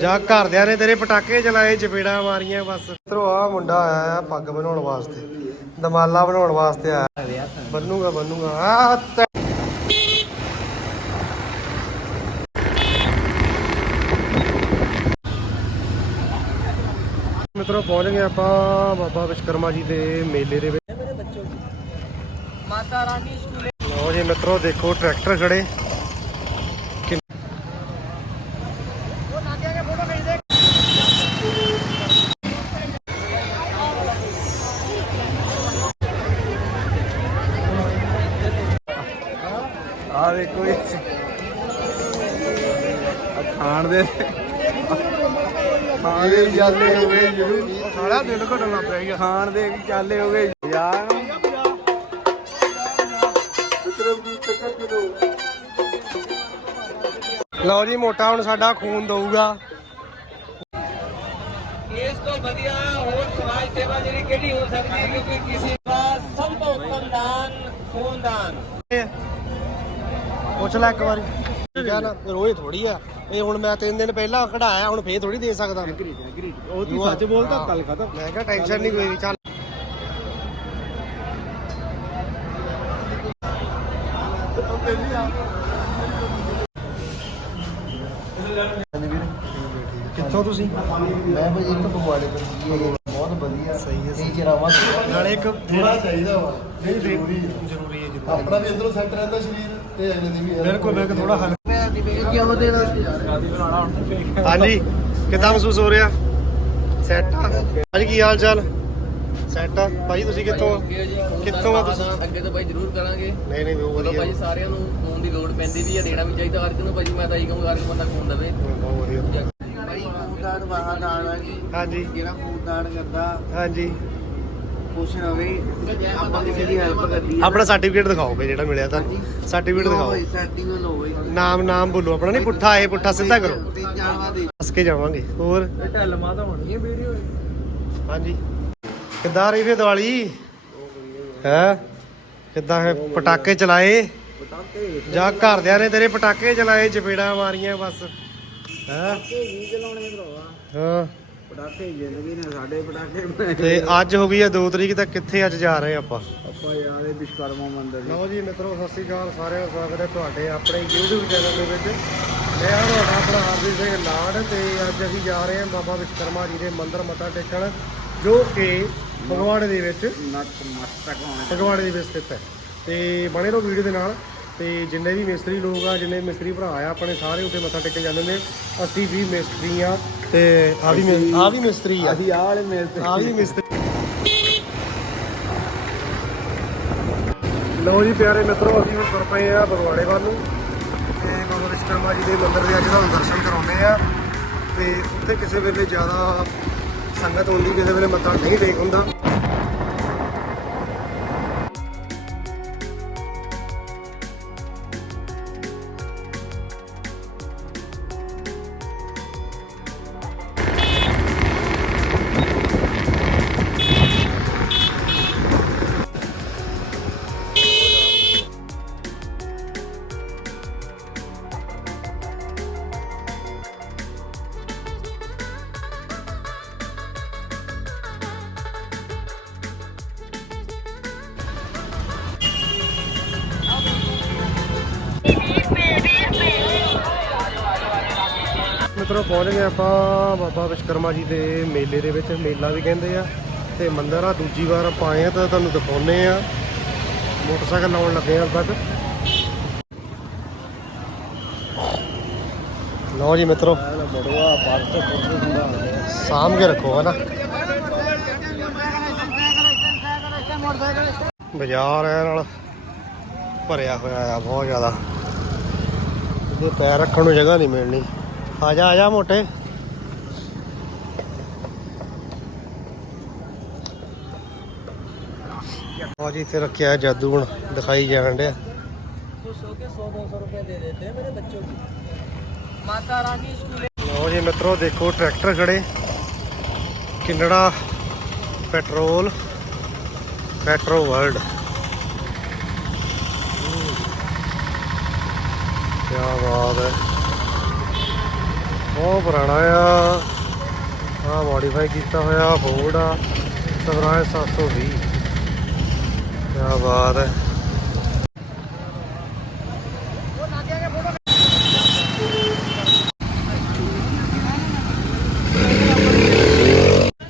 ਜਾਂ ਘਰਦਿਆਂ ਨੇ ਤੇਰੇ ਪਟਾਕੇ ਚਲਾਏ ਚਪੇੜਾ ਮਾਰੀਆਂ ਬਸ। ਇਧਰੋਂ ਆ ਮੁੰਡਾ ਆਇਆ ਆ ਪੱਗ ਬਣਾਉਣ ਵਾਸਤੇ। ਦਮਾਲਾ ਬਣਾਉਣ ਵਾਸਤੇ ਆਇਆ ਬੰਨੂਗਾ ਬੰਨੂਗਾ। ਆ ਮਿੱਤਰੋ ਪਹੁੰਚ ਗਏ ਆਪਾਂ ਬਾਬਾ ਵਿਸ਼ਕਰਮਾ ਜੀ ਦੇ ਮੇਲੇ ਦੇ ਵਿੱਚ। ਮਾਤਾ ਰਾਣੀ ਸਕੂਲੇ। ਲਓ ਜੀ ਮਿੱਤਰੋ ਦੇਖੋ ਟਰੈਕਟਰ ਖੜੇ ਕਿੰਨ- ਆ ਦੇਖੋ ਇਹ ਖਾਣ ਦੇ ਖਾਣ ਦੇ ਵੀ ਚਾਲੇ ਹੋ ਗਏ ਜੀ ਸਾਰਾ ਦਿਨ ਘਟਣ ਲੱਗ ਪਿਆ ਜੀ ਖਾਣ ਦੇ ਵੀ ਚਾਲੇ ਹੋ ਗਏ ਯਾਰ। ਲਓ ਜੀ ਮੋਟਾ ਹੁਣ ਸਾਡਾ ਖੂਨ ਦਊਗਾ। ਇਸ ਤੋਂ ਵਧੀਆ ਹੋਰ ਸਮਾਜ ਸੇਵਾ ਜਿਹੜੀ ਕਿਹੜੀ ਹੋ ਸਕਦੀ ਹੈ? ਕਿਉਂਕਿ ਕਿਸੇ ਦਾ ਸਭ ਤੋਂ ਉੱਤਮ ਦਾਨ ਖੂਨਦਾਨ ਪੁੱਛ ਲੈ ਇੱਕ ਵਾਰੀ। ਠੀਕ ਆ ਨਾ ਰੋਏ ਥੋੜੀ ਆ। ਇਹ ਹੁਣ ਮੈਂ ਤਿੰਨ ਦਿਨ ਪਹਿਲਾਂ ਕਢਾਇਆ ਹੁਣ ਫੇਰ ਥੋੜੀ ਦੇ ਸਕਦਾ ਉਹ ਤੂੰ ਸੱਚ ਬੋਲਦਾ ਗੱਲ ਖਤਮ। ਮੈਂ ਕਿਹਾ ਟੈਨਸ਼ਨ ਨਹੀਂ ਕੋਈ ਚੱਲ। ਕਿੱਥੋਂ ਤੁਸੀਂ? ਮੈਂ ਭਾਜੀ ਇੱਕ ਫਗਵਾੜੇ ਤੋਂ ਜੀ ਬਹੁਤ ਵਧੀਆ। ਸਹੀ ਹੈ, ਸਹੀ। ਚਰਾਵਾ ਨਾਲੇ ਇੱਕ ਥੋੜਾ ਚਾਹੀਦਾ ਵਾ। ਨਹੀਂ ਜ਼ਰੂਰੀ ਜ਼ਰੂਰੀ ਹੈ ਆਪਣਾ ਵੀ ਅੰਦਰੋਂ ਸੈੱਟ ਰਹਿੰਦਾ ਸਰੀਰ ਤੇ ਅਗਲੇ ਦੀ ਵੀ ਬਿਲਕੁਲ ਬਿਲਕੁਲ ਥੋੜਾ ਹਲ ਹਾਂਜੀ ਕਿੱਦਾਂ ਮਹਿਸੂਸ ਹੋ ਰਿਹਾ? ਸੈਟ ਆ। ਭਾਜੀ ਕੀ ਹਾਲ ਚਾਲ? ਸੈਟ ਆ। ਭਾਜੀ ਤੁਸੀਂ ਕਿੱਥੋਂ ਆ? ਕਿੱਥੋਂ ਆ ਤੁਸੀਂ? ਅੱਗੇ ਤੋਂ ਬਾਈ ਜ਼ਰੂਰ ਕਰਾਂਗੇ। ਨਹੀਂ ਨਹੀਂ ਬਹੁਤ ਉਦੋਂ ਵਧੀਆ। ਭਾਈ ਸਾਰਿਆਂ ਨੂੰ ਖੂਨ ਦੀ ਲੋੜ ਪੈਂਦੀ ਵੀ ਆ ਦੇਣਾ ਵੀ ਚਾਹੀਦਾ ਹਰ ਇੱਕ ਨੂੰ। ਭਾਜੀ ਮੈਂ ਤਾਂ ਇਹੀ ਕਹੂੰਗਾ ਹਰ ਇੱਕ ਬੰਦਾ ਖੂਨ ਦੇਵੇ। ਬਹੁਤ ਵਧੀਆ। ਭਾਈ ਵਾਹ ਦਾਨ ਆ ਜੀ। ਹਾਂਜੀ। ਜਿਹੜਾ ਫੂਡਦਾਨ ਕਰਦਾ। ਹਾਂਜੀ। ਖੁਸ਼ ਰਵੇ ਆਪਾਂ ਕਿਸੇ ਦੀ ਹੈਲਪ ਕਰਦੀ ਹੈ ਆਪਣਾ ਸਰਟੀਫਿਕੇਟ ਦਿਖਾਓ ਬਈ ਜਿਹੜਾ ਮਿਲਿਆ ਤੁਹਾਨੂੰ। ਸਰਟੀਫਿਕੇਟ ਦਿਖਾਓ ਨਾਮ ਨਾਮ ਬੋਲੋ ਆਪਣਾ ਨਹੀਂ ਪੁੱਠਾ ਇਹ ਪੁੱਠਾ ਸਿੱਧਾ ਕਰੋ। ਹੱਸ ਕੇ ਜਾਵਾਂਗੇ ਹੋਰ? ਢਿੱਲ ਮਾਤਾ ਹੋਣੀ ਹੈ ਵੀਡੀਓ ਹਾਂਜੀ। ਕਿੱਦਾਂ ਰਹੀ ਫੇ ਦੀਵਾਲੀ? ਹੈ? ਕਿੱਦਾਂ ਹੈ ਪਟਾਕੇ ਚਲਾਏ? ਜਾਂ ਘਰਦਿਆਂ ਨੇ ਤੇਰੇ ਪਟਾਕੇ ਚਲਾਏ ਚਪੇੜਾ ਮਾਰੀਆਂ ਬਸ। ਹੈ? ਜੀ ਚਲਾਉਣੇ ਭਰਾਵਾ। ਹਾਂ। ਪਟਾਕੇ ਜ਼ਿੰਦਗੀ ਨੇ ਸਾਡੇ ਪਟਾਕੇ ਬਣਾਏ ਤੇ ਅੱਜ ਹੋ ਗਈ ਹੈ 2 ਤਰੀਕ ਤਾਂ ਕਿੱਥੇ ਅੱਜ ਜਾ ਰਹੇ ਆਪਾਂ? ਆਪਾਂ ਯਾਰ ਇਹ ਵਿਸ਼ਕਰਮਾ ਮੰਦਿਰ ਲਓ ਜੀ ਮਿੱਤਰੋ ਸਤਿ ਸ਼੍ਰੀ ਅਕਾਲ ਸਾਰਿਆਂ ਦਾ ਸਵਾਗਤ ਹੈ ਤੁਹਾਡੇ ਆਪਣੇ YouTube ਚੈਨਲ ਦੇ ਵਿੱਚ। ਮੈਂ ਹਾਂ ਤੁਹਾਡਾ ਆਪਣਾ ਹਰਜੀਤ ਸਿੰਘ ਲਾੜ ਤੇ ਅੱਜ ਅਸੀਂ ਜਾ ਰਹੇ ਹਾਂ ਬਾਬਾ ਵਿਸ਼ਕਰਮਾ ਜੀ ਦੇ ਮੰਦਿਰ ਮੱਥਾ ਟੇਕਣ ਜੋ ਕਿ ਫਗਵਾੜੇ ਦੇ ਵਿੱਚ ਨੱਕ ਮਸਤਕ ਹੋਣੇ ਫਗਵਾੜੇ ਦੇ ਵਿੱਚ ਸਥਿਤ ਹੈ। ਤੇ ਬਣੇ ਰਹੋ ਵੀਡੀਓ ਦੇ ਨਾਲ। ਤੇ ਜਿੰਨੇ ਵੀ ਮਿਸਤਰੀ ਲੋਕ ਆ ਜਿੰਨੇ ਮਿਸਤਰੀ ਭਰਾ ਆ ਆਪਣੇ ਸਾਰੇ ਉੱਥੇ ਮੱਥਾ ਟੇਕ ਕੇ ਜਾਂਦੇ ਨੇ ਅਸੀਂ ਵੀ ਮਿਸਤਰੀ ਆ। ਤੇ ਆ ਵੀ ਮਿਸ- ਆ ਵੀ ਮਿਸਤਰੀ ਆ। ਅਸੀਂ ਆਹ ਵਾਲੇ ਮੇਲ ਤੇ। ਆ ਵੀ ਮਿਸਤਰੀ। ਲਓ ਜੀ ਪਿਆਰੇ ਮਿੱਤਰੋ ਅਸੀਂ ਹੁਣ ਤੁਰ ਪਏ ਆ ਬਗਵਾੜੇ ਵੱਲ ਨੂੰ। ਤੇ ਬਾਬਾ ਵਿਸ਼ਕਰਮਾ ਜੀ ਦੇ ਮੰਦਿਰ ਦੇ ਅੱਜ ਤੁਹਾਨੂੰ ਦਰਸ਼ਨ ਕਰਾਉਂਦੇ ਆ। ਤੇ ਉੱਥੇ ਕਿਸੇ ਵੇਲੇ ਜ਼ਿਆਦਾ ਸੰਗਤ ਹੁੰਦੀ ਕਿਸੇ ਵੇਲੇ ਮੱਥਾ ਨਹੀਂ ਟੇਕ ਹੁੰਦਾ। ਮਿੱਤਰੋ, ਪਹੁੰਚ ਗਏ ਆਪਾਂ ਬਾਬਾ ਵਿਸ਼ਕਰਮਾ ਜੀ ਦੇ ਮੇਲੇ ਦੇ ਵਿੱਚ, ਮੇਲਾ ਵੀ ਕਹਿੰਦੇ ਆ, ਤੇ ਮੰਦਿਰ ਆ, ਦੂਜੀ ਵਾਰ ਆਪਾਂ ਆਏ ਆ ਤਾਂ ਤੁਹਾਨੂੰ ਦਿਖਾਉਨੇ ਆ। ਮੋਟਰਸਾਈਕਲ ਲਾਉਣ ਲੱਗੇ ਆ ਤੱਕ। ਲਓ ਜੀ ਮਿੱਤਰੋ। ਬੜਵਾ ਸਾਂਭ ਕੇ ਰੱਖੋ, ਹਨਾ। ਬਾਜ਼ਾਰ ਐ ਨਾਲ ਭਰਿਆ ਹੋਇਆ ਆ, ਬਹੁਤ ਜ਼ਿਆਦਾ। ਇਹਦੇ ਪੈਰ ਰੱਖਣ ਨੂੰ ਜਗ੍ਹਾ ਨਹੀਂ ਮਿਲਣੀ। ਆ ਜਾ ਆ ਜਾ ਮੋਟੇ। ਆ ਜੀ ਇੱਥੇ ਰੱਖਿਆ ਜਾਦੂ ਹੁਣ ਦਿਖਾਈ ਜਾਣ ਡਿਆ। ਮਾਤਾ ਜੀ ਮਿੱਤਰੋ ਦੇਖੋ ਟਰੈਕਟਰ ਖੜੇ। ਕਿੰਨੜਾ ਪੈਟਰੋਲ ਪੈਟਰੋ ਵਰਲਡ। ਕੀ ਬਾਤ ਹੈ। ਬਹੁਤ ਪੁਰਾਣਾ ਆ। ਆ ਮੋਡੀਫਾਈ ਕੀਤਾ ਹੋਇਆ ਫੋਰਡ ਆ। ਸਵਰਾਜ 720 ਕੀ ਬਾਤ ਹੈ।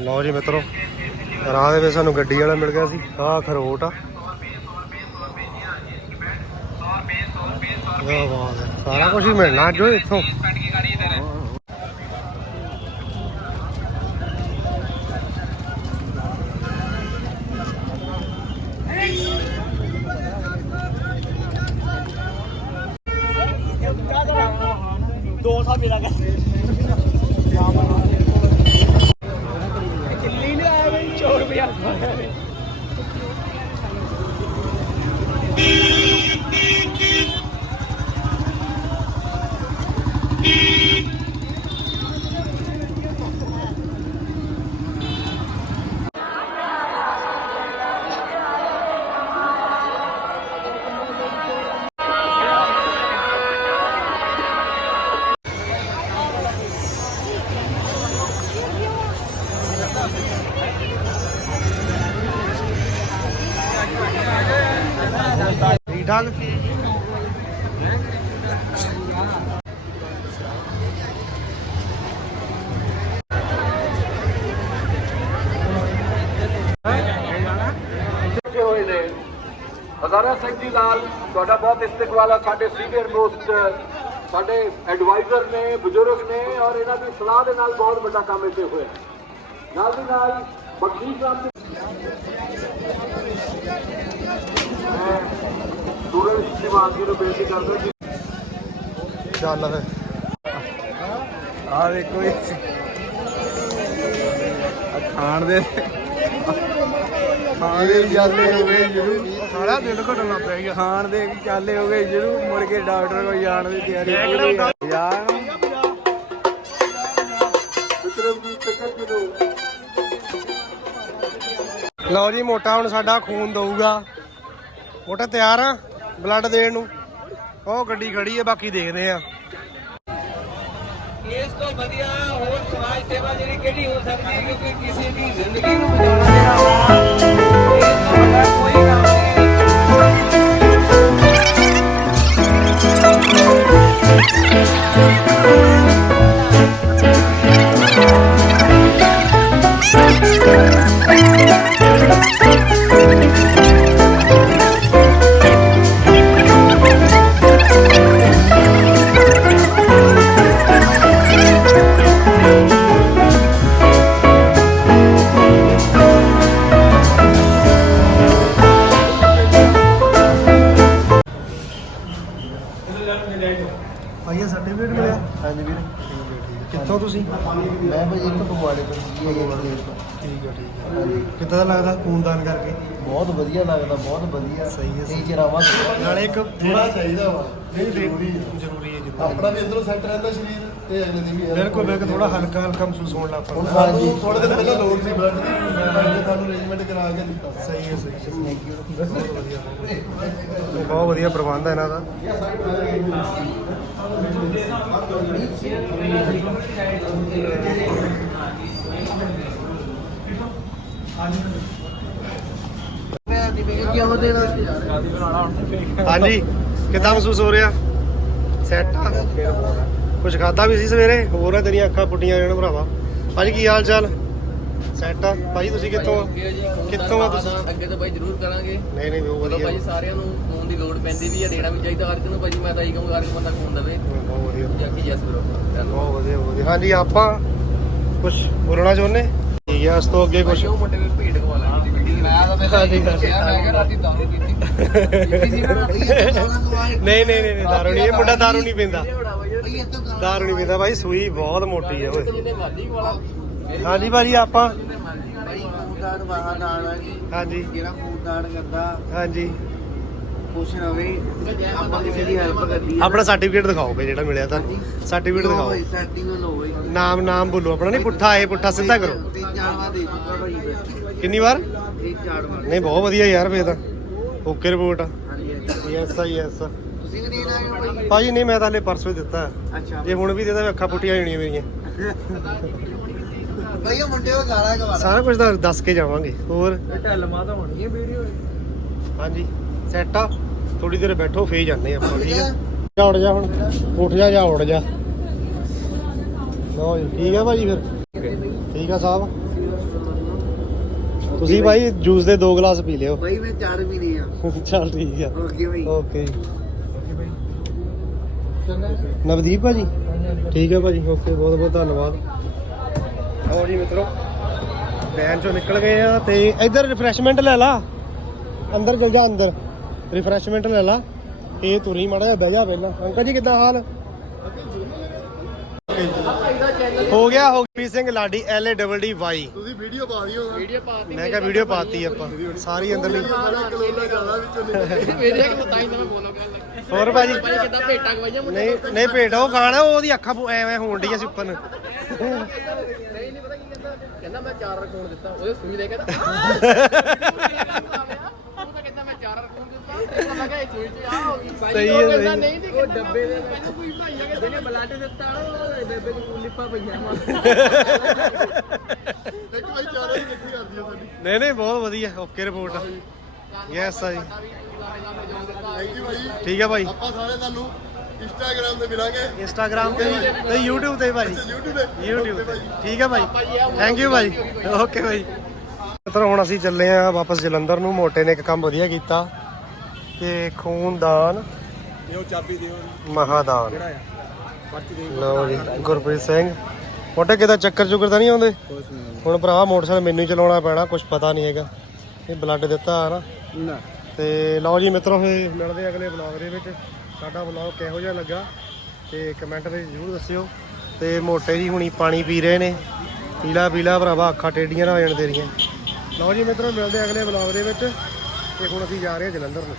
ਲਓ ਜੀ ਮਿੱਤਰੋ, ਰਾਹ ਦੇ ਵਿੱਚ ਸਾਨੂੰ ਗੱਡੀ ਵਾਲਾ ਮਿਲ ਗਿਆ ਸੀ। ਆਹ ਖਰੋਟ ਆ। ਸਾਰਾ ਕੁਝ ਹੀ ਮਿਲਣਾ ਜੋ ਇੱਥੋਂ। ਦੋ ਸਾਹ ਮੇਰਾ ਕਰ ਕਿੱਲੀ ਨੇ ਆਇਆ ਬਈ 4 ਰੁਪਏ ਹਜ਼ਾਰਾ ਸਿੰਘ ਜੀ ਨਾਲ ਤੁਹਾਡਾ ਬਹੁਤ ਇਸਤਕਬਾਲ ਹੈ ਸਾਡੇ ਸੀਨੀਅਰ ਮੋਸਟ ਸਾਡੇ ਐਡਵਾਈਜ਼ਰ ਨੇ, ਬਜ਼ੁਰਗ ਨੇ ਔਰ ਇਹਨਾਂ ਦੀ ਸਲਾਹ ਦੇ ਨਾਲ ਬਹੁਤ ਵੱਡਾ ਕੰਮ ਇੱਥੇ ਹੋਇਆ। ਨਾਲ ਦੀ ਨਾਲ ਬਖਸ਼ੀਸ਼ ਰਾਮ ਜੀ ਸੂਰਜ ਸ਼ਿਵਾਨ ਜੀ ਨੂੰ ਬੇਨਤੀ ਕਰਦਾ ਕਿ ਚੱਲ ਫਿਰ। ਆ ਦੇਖੋ ਜੀ। ਖਾਣ ਦੇ ਖਾਣ ਦੇ ਵੀ ਚਾਲੇ ਜਰੂਰ ਸਾਰਾ ਦਿਨ ਘਟਣ ਲੱਗ ਪਿਆ ਖਾਣ ਦੇ ਵੀ ਚਾਲੇ ਹੋ ਗਏ ਜਰੂਰ ਮੁੜ ਕੇ ਡਾਕਟਰ ਕੋਲ ਜਾਣ ਦੀ ਤਿਆਰੀ ਯਾਰ। ਲਓ ਜੀ ਮੋਟਾ ਹੁਣ ਸਾਡਾ ਖੂਨ ਦਊਗਾ। ਮੋਟਾ ਤਿਆਰ ਆ ਬਲੱਡ ਦੇਣ ਨੂੰ। ਉਹ ਗੱਡੀ ਖੜੀ ਹੈ ਬਾਕੀ ਦੇਖਦੇ ਆ। ਇਸ ਤੋਂ ਵਧੀਆ ਹੋਰ ਸਮਾਜ ਸੇਵਾ ਜਿਹੜੀ ਕਿਹੜੀ ਹੋ ਸਕਦੀ ਹੈ ਕਿਉਂਕਿ ਕਿਸੇ ਦੀ ਜ਼ਿੰਦਗੀ ਨੂੰ ਬਚਾਉਣਾ ਜਿਹੜਾ ਠੀਕ ਹੈ ਠੀਕ ਹੈ ਕਿੱਦਾਂ ਦਾ ਲੱਗਦਾ ਖੂਨਦਾਨ ਕਰਕੇ? ਬਹੁਤ ਵਧੀਆ ਲੱਗਦਾ ਬਹੁਤ ਵਧੀਆ। ਸਹੀ ਹੈ, ਸਹੀ ਇਹ ਚਰਾਵਾ ਨਾਲੇ ਇੱਕ ਥੋੜਾ ਚਾਹੀਦਾ ਵਾ। ਨਹੀਂ ਜ਼ਰੂਰੀ ਜ਼ਰੂਰੀ ਹੈ। ਜ਼ਰੂਰੀ ਆਪਣਾ ਵੀ ਅੰਦਰੋਂ ਸੈੱਟ ਰਹਿੰਦਾ ਸਰੀਰ ਤੇ ਅਗਲੇ ਦੀ ਵੀ help ਬਿਲਕੁਲ ਬਿਲਕੁਲ ਥੋੜਾ ਹਲਕਾ ਹਲਕਾ ਮਹਿਸੂਸ ਹੋਣ ਲੱਗ ਹੁਣ ਪੈਂਦਾ ਸਾਨੂੰ ਥੋੜੇ ਦਿਨ ਪਹਿਲਾਂ ਲੋੜ ਸੀ ਬਲੱਡ ਦੀ। ਬਲੱਡ ਸਾਨੂੰ ਅਰੇਂਜਮੈਂਟ ਕਰਾ ਕੇ ਦਿੱਤਾ। ਸਹੀ ਹੈ ਸਹੀ ਹੈ। ਬਹੁਤ ਵਧੀਆ। ਬਹੁਤ ਵਧੀਆ ਪ੍ਰਬੰਧ ਹੈ ਇਹਨਾਂ ਦਾ। ਹਾਂਜੀ ਕਿੱਦਾਂ ਮਹਿਸੂਸ ਹੋ ਰਿਹਾ? ਸੈੱਟ ਆ। ਕੁਝ ਖਾਦਾ ਵੀ ਸੀ ਸਵੇਰੇ? ਹੋਰ ਆ ਤੇਰੀਆਂ ਅੱਖਾਂ ਪੁੱਟੀਆਂ ਜਾਣ ਭਰਾਵਾ। ਭਾਜੀ ਕੀ ਹਾਲ ਚਾਲ? ਸੈੱਟ ਆ। ਭਾਜੀ ਤੁਸੀਂ ਕਿੱਥੋਂ ਆ ਕਿੱਥੋਂ ਆ ਤੁਸੀਂ? ਅੱਗੇ ਤਾਂ ਭਾਈ ਜ਼ਰੂਰ ਕਰਾਂਗੇ। ਨਹੀਂ ਨਹੀਂ ਬਹੁਤ ਚਲੋ ਭਾਈ ਵਧੀਆ ਸਾਰਿਆਂ ਨੂੰ ਖੂਨ ਦੀ ਲੋੜ ਪੈਂਦੀ ਵੀ ਆ ਦੇਣਾ ਵੀ ਚਾਹੀਦਾ ਹਰ ਇੱਕ ਨੂੰ। ਭਾਜੀ ਮੈਂ ਤਾਂ ਇਹੀ ਕਹੂੰਗਾ ਹਰ ਬੰਦਾ ਖੂਨ ਦੇਵੇ। ਬਹੁਤ ਵਧੀਆ। ਜਾਂ ਬਹੁਤ ਵਧੀਆ ਵਧੀਆ। ਹਾਂਜੀ ਆਪਾਂ ਕੁਝ ਬੋਲਣਾ ਚਾਹੁੰਦੇ? ਠੀਕ ਹੈ ਤੋਂ ਅੱਗੇ ਕੁਝ ਉਹ ਮੁੰਡੇ ਨੂੰ ਭੇਡ ਖਵਾ ਲਾਂਗੇ ਮੈਂ ਤਾਂ ਮੈਂ ਹਾਂਜੀ, ਹਾਂਜੀ। ਮੈਂ ਕਿਹਾ ਰਾਤੀ ਦਾਰੂ ਪੀਤੀ। ਪੀਤੀ ਸੀ ਨਾ ਰਾਤੀ। ਨਹੀਂ ਨਹੀਂ ਨਹੀਂ ਦਾਰੂ ਨਹੀਂ ਇਹ ਮੁੰਡਾ ਦਾਰੂ ਨਹੀਂ ਪੀਂਦਾ। ਦਾਰੂ ਨਹੀਂ ਪੀਂਦਾ ਭਾਈ ਸੂਈ ਬਹੁਤ ਮੋਟੀ ਹੈ ਓਏ। ਹਾਂਜੀ ਭਾਜੀ ਆਪਾਂ? ਹਾਂਜੀ। ਜਿਹੜਾ ਖੂਨਦਾਨ ਕਰਦਾ। ਹਾਂਜੀ। ਖੁਸ਼ ਰਵੇ ਆਪਾਂ ਕਿਸੇ ਦੀ ਹੈਲਪ ਕਰਦੀ ਆਪਣਾ ਸਰਟੀਫਿਕੇਟ ਦਿਖਾਓ ਬਈ ਜਿਹੜਾ ਮਿਲਿਆ ਤਾਂ। ਸਰਟੀਫਿਕੇਟ ਦਿਖਾਓ। ਸੈਟਿੰਗ ਲੋ ਹੋਈ ਨਾਮ ਨਾਮ ਬੋਲੋ ਆਪਣਾ। ਨਹੀਂ ਪੁੱਠਾ ਇਹ ਪੁੱਠਾ ਸਿੱਧਾ ਕਰੋ। ਦੇ ਭਾਈ। ਕਿੰਨੀ ਵਾਰ? ਤਿੰਨ ਚਾਰ ਵਾਰ। ਨਹੀਂ ਬਹੁਤ ਵਧੀਆ ਯਾਰ ਫੇਰ ਤਾਂ। ਓਕੇ ਰਿਪੋਰਟ ਹਾਂਜੀ ਹਾਂਜੀ। ਯੈਸ ਆ ਯੈਸ ਤੁਸੀਂ ਵੀ ਦੇਣ ਆਏ ਹੋ ਬਾਈ। ਭਾਜੀ ਨਹੀਂ ਮੈਂ ਤਾਂ ਹਲੇ ਪਰਸੋਂ ਹੀ ਦਿੱਤਾ। ਅੱਛਾ। ਜੇ ਹੁਣ ਵੀ ਦੇਦਾ ਅੱਖਾਂ ਪੁੱਟੀਆਂ ਹੋਣੀਆਂ ਮੇਰੀਆਂ। ਬਾਈ ਉਹ ਮੁੰਡੇ ਉਹ ਸਾਰਾ ਗਵਾ ਸਾਰਾ ਕੁਝ ਤਾਂ ਦੱਸ ਕੇ ਜਾਵਾਂਗੇ। ਹੋਰ? ਢਿੱਲ ਮਾਤਾ ਹੋਣੀ ਹੈ ਵੀਡੀਓ ਹਾਂਜੀ। ਸੈਟ ਆ। ਥੋੜੀ ਦੇਰ ਬੈਠੋ ਫੇਰ ਜਾਂਦੇ ਆਪਾਂ ਠੀਕ ਆ? ਜਾ ਉੱਡ ਜਾ ਹੁਣ। ਉੱਠ ਜਾ ਜਾ ਉੱਡ ਜਾ। ਲਓ ਜੀ ਠੀਕ ਆ ਭਾਜੀ ਫਿਰ? ਠੀਕ ਆ ਸਾਹਿਬ? ਤੁਸੀਂ ਭਾਈ ਜੂਸ ਦੇ ਦੋ ਗਲਾਸ ਪੀ ਲਿਓ। ਬਾਈ ਮੈਂ ਚਾਰ ਵੀ ਨਹੀਂ ਆ। ਚੱਲ ਠੀਕ ਆ। ਓਕੇ ਬਾਈ ਓਕੇ ਨਵਦੀਪ ਭਾਜੀ? ਠੀਕ ਹੈ ਭਾਜੀ ਓਕੇ ਬਹੁਤ ਬਹੁਤ ਧੰਨਵਾਦ। ਆਓ ਜੀ ਮਿੱਤਰੋ ਵੈਨ ਚੋਂ ਨਿਕਲ ਗਏ ਆ ਤੇ ਇੱਧਰ ਰਿਫਰੈਸ਼ਮੈਂਟ ਲੈ ਲਾ। ਅੰਦਰ ਚਲ ਜਾ ਅੰਦਰ। ਰਿਫਰੈਸ਼ਮੈਂਟ ਲੈ ਲਾ। ਇਹ ਤੁਰੀ ਮਾੜਾ ਜਿਹਾ ਬਹਿ ਜਾ ਪਹਿਲਾਂ। ਅੰਕਲ ਜੀ ਕਿੱਦਾਂ ਹਾਲ? ਹੋ ਗਿਆ ਹੋ P Singh Ladi L A double D Y ਤੁਸੀਂ ਵੀਡੀਓ ਪਾ ਦਿਓ ਵੀਡੀਓ ਪਾ ਮੈਂ ਕਿਹਾ ਵੀਡੀਓ ਪਾਤੀ ਆਪਾਂ। ਸਾਰੀ ਅੰਦਰਲੀ ਸਾਰਾ ਕਲੋਲਾ ਜਾਣਾ ਵਿੱਚੋਂ ਨਿਕਲ ਹੋਰ ਭਾਜੀ? ਨਹੀਂ ਨਹੀਂ ਭੇਟ ਉਹ ਖਾਣਾ ਉਹਦੀ ਅੱਖਾਂ ਐਵੇਂ ਹੋਣ ਡੀਆਂ ਸੀ ਉੱਪਰ ਨੂੰ। ਕਹਿੰਦਾ। ਮੈਂ ਚਾਰ ਰਖਾਉਣ ਦਿੱਤਾ। ਉਹਦੇ ਸੂਈ ਦੇ ਕਹਿੰਦਾ ਉਹ ਤਾਂ ਕਹਿੰਦਾ ਮੈਂ ਚਾਰ ਰਖਾਉਣ ਦਿੱਤਾ ਉਹ ਲੱਗਾ ਇਹ ਸੂਈ ਚ ਆ ਹੋ ਗਈ ਸਹੀ ਹੈ, ਸਹੀ ਹੈ। ਨਹੀਂ ਦੀ ਉਹ ਡੱਬੇ ਦੇ ਵਿੱਚ। ਕੋਈ ਭਾਈ ਆ ਕਿ ਜਿਹਨੇ ਬਲੱਡ ਦਿੱਤਾ ਉਹ ਡੱਬੇ ਚ ਲਿਪਾ ਪਈਆਂ। ਮਾਂ ਇੱਕ ਭਾਈ ਚਾਰਾਂ ਦੀ ਦੇਖੀ ਕਰਦੀ ਆ ਸਾਡੀ। ਨਹੀਂ ਨਹੀਂ ਬਹੁਤ ਵਧੀਆ ਓਕੇ ਰਿਪੋਰਟ। ਯੈਸ ਆ ਜੀ। ਥੈਂਕ ਯੂ ਭਾਈ ਠੀਕ ਹੈ ਭਾਈ। ਆਪਾਂ ਸਾਰੇ ਤੁਹਾਨੂੰ ਇੰਸਟਾਗ੍ਰam ਤੇ ਮਿਲਾਂਗੇ। ਇੰਸਟਾਗ੍ਰam ਤੇ ਵੀ ਤੇ YouTube ਤੇ ਵੀ ਭਾਜੀ YouTube ਤੇ। YouTube ਤੇ। ਠੀਕ ਹੈ ਭਾਈ। Thank you Bhai. ਓਕੇ ਭਾਈ। ਮਿੱਤਰ ਹੁਣ ਅਸੀਂ ਚੱਲੇ ਆ ਵਾਪਸ ਜਲੰਧਰ ਨੂੰ। ਮੋਟੇ ਨੇ ਇੱਕ ਕੰਮ ਵਧੀਆ ਕੀਤਾ। ਕਿ ਖੂਨਦਾਨ ਇਹੋ ਚਾਬੀ ਦਿਓ। ਮਹਾਦਾਨ। ਲਓ ਜੀ ਗੁਰਪ੍ਰੀਤ ਸਿੰਘ। ਮੋਟੇ ਕਿਦਾ ਚੱਕਰ ਚੁੱਕਰ ਤਾਂ ਨਹੀਂ ਆਉਂਦੇ? ਹੁਣ ਭਰਾ ਮੋਟਰਸਾਈਕਲ ਮੈਨੂੰ ਹੀ ਚਲਾਉਣਾ ਪੈਣਾ ਕੁਝ ਪਤਾ ਨਹੀਂ ਹੈਗਾ। ਇਹ ਬਲੱਡ ਦਿੱਤਾ ਹੈ ਨਾ। ਤੇ ਲਓ ਜੀ ਮਿੱਤਰੋ ਫੇ ਮਿਲਦੇ ਆ ਅਗਲੇ ਵਲੌਗ ਦੇ ਵਿੱਚ। ਸਾਡਾ ਵਲੌਗ ਕਿਹੋ ਜਿਹਾ ਲੱਗਾ ਤੇ ਕਮੈਂਟ ਵਿੱਚ ਜ਼ਰੂਰ ਦੱਸਿਓ। ਤੇ ਮੋਟੇ ਜੀ ਹੁਣੀ ਪਾਣੀ ਪੀ ਰਹੇ ਨੇ। ਪੀਲਾ ਪੀਲਾ ਭਰਾਵਾ ਅੱਖਾਂ ਟੇਡੀਆਂ ਨਾ ਹੋ ਜਾਣ ਤੇਰੀਆਂ। ਲਓ ਜੀ ਮਿੱਤਰੋ ਮਿਲਦੇ ਆ ਅਗਲੇ ਵਲੌਗ ਦੇ ਵਿੱਚ। ਤੇ ਹੁਣ ਅਸੀਂ ਜਾ ਰਹੇ ਹਾਂ ਜਲੰਧਰ ਨੂੰ।